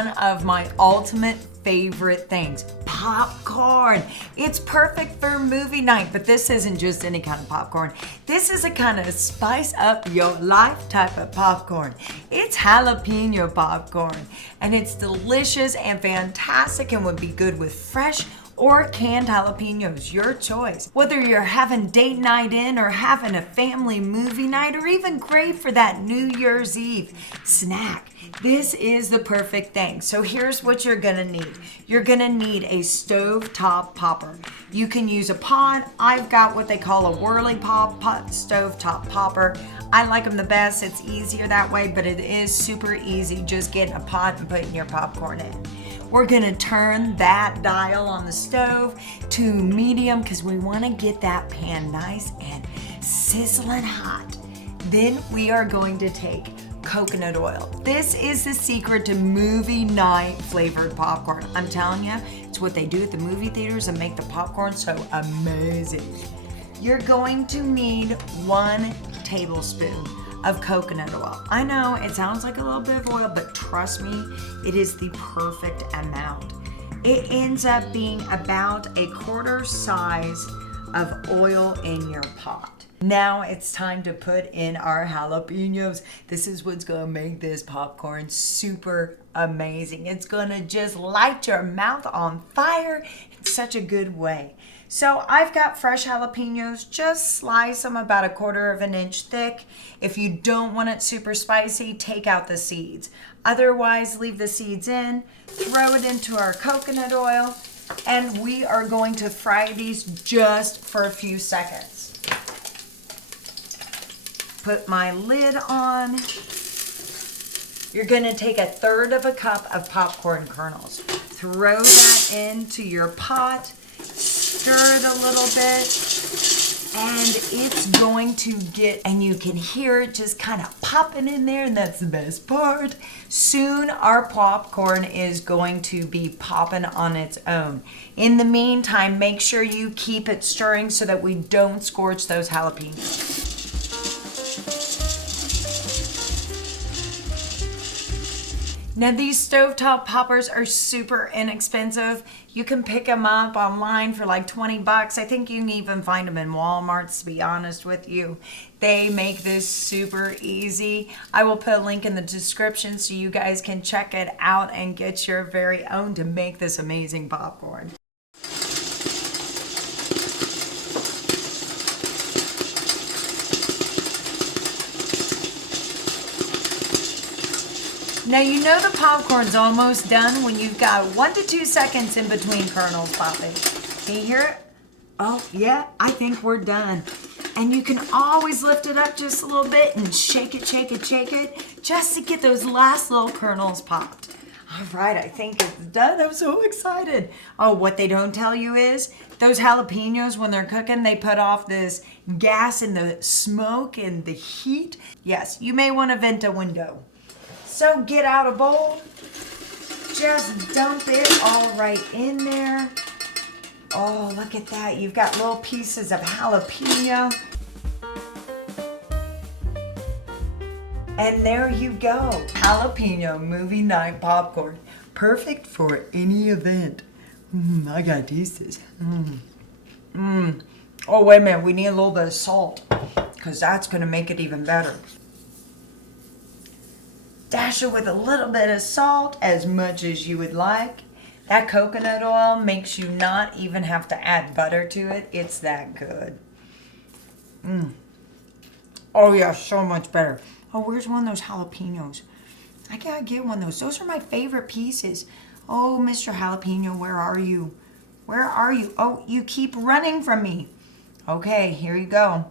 one of my ultimate favorite things, popcorn. It's perfect for movie night, but this isn't just any kind of popcorn. This is a kind of spice up your life type of popcorn. It's jalapeno popcorn, and it's delicious and fantastic and would be good with fresh or canned jalapenos, your choice. Whether you're having date night in or having a family movie night or even great for that New Year's Eve snack, this is the perfect thing. So here's what you're gonna need. You're gonna need a stovetop popper. You can use a pot. I've got what they call a whirly pot stovetop popper. I like them the best. It's easier that way, but it is super easy just getting a pot and putting your popcorn in. We're gonna turn that dial on the stove to medium because we wanna get that pan nice and sizzling hot. Then we are going to take coconut oil. This is the secret to movie night flavored popcorn. I'm telling you, it's what they do at the movie theaters and make the popcorn so amazing. You're going to need 1 tablespoon of coconut oil. I know it sounds like a little bit of oil, but trust me, it is the perfect amount. It ends up being about a quarter size of oil in your pot. Now it's time to put in our jalapenos. This is what's gonna make this popcorn super amazing. It's gonna just light your mouth on fire in such a good way. So I've got fresh jalapenos. Just slice them about 1/4 inch thick. If you don't want it super spicy, take out the seeds. Otherwise, leave the seeds in, throw it into our coconut oil, and we are going to fry these just for a few seconds. Put my lid on. You're gonna take 1/3 cup of popcorn kernels. Throw that into your pot. Stir it a little bit, and it's going to get, and you can hear it just kind of popping in there, and that's the best part. Soon our popcorn is going to be popping on its own. In the meantime, make sure you keep it stirring so that we don't scorch those jalapenos. Now these stovetop poppers are super inexpensive. You can pick them up online for like 20 bucks. I think you can even find them in Walmart, to be honest with you. They make this super easy. I will put a link in the description so you guys can check it out and get your very own to make this amazing popcorn. Now you know the popcorn's almost done when you've got 1 to 2 seconds in between kernels popping. Can you hear it? Oh yeah, I think we're done. And you can always lift it up just a little bit and shake it, just to get those last little kernels popped. All right, I think it's done. I'm so excited. Oh, what they don't tell you is those jalapenos, when they're cooking, they put off this gas and the smoke and the heat. Yes, you may want to vent a window. So get out a bowl, just dump it all right in there. Oh, look at that. You've got little pieces of jalapeno. And there you go, jalapeno movie night popcorn. Perfect for any event. I gotta taste this. Oh, wait a minute, we need a little bit of salt because that's gonna make it even better. Dash it with a little bit of salt, as much as you would like. That coconut oil makes you not even have to add butter to it. It's that good. Oh yeah, so much better. Oh, where's one of those jalapenos? I gotta get one of those. Those are my favorite pieces. Oh, Mr. Jalapeno, where are you? Where are you? Oh, you keep running from me. Okay, here you go.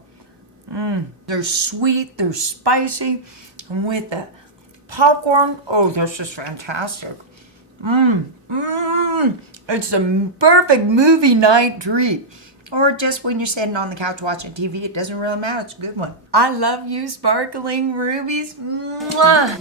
They're sweet, they're spicy, and with the popcorn, oh, that's just fantastic. It's a perfect movie night treat. Or just when you're sitting on the couch watching TV, it doesn't really matter. It's a good one. I love you, sparkling rubies. Mwah.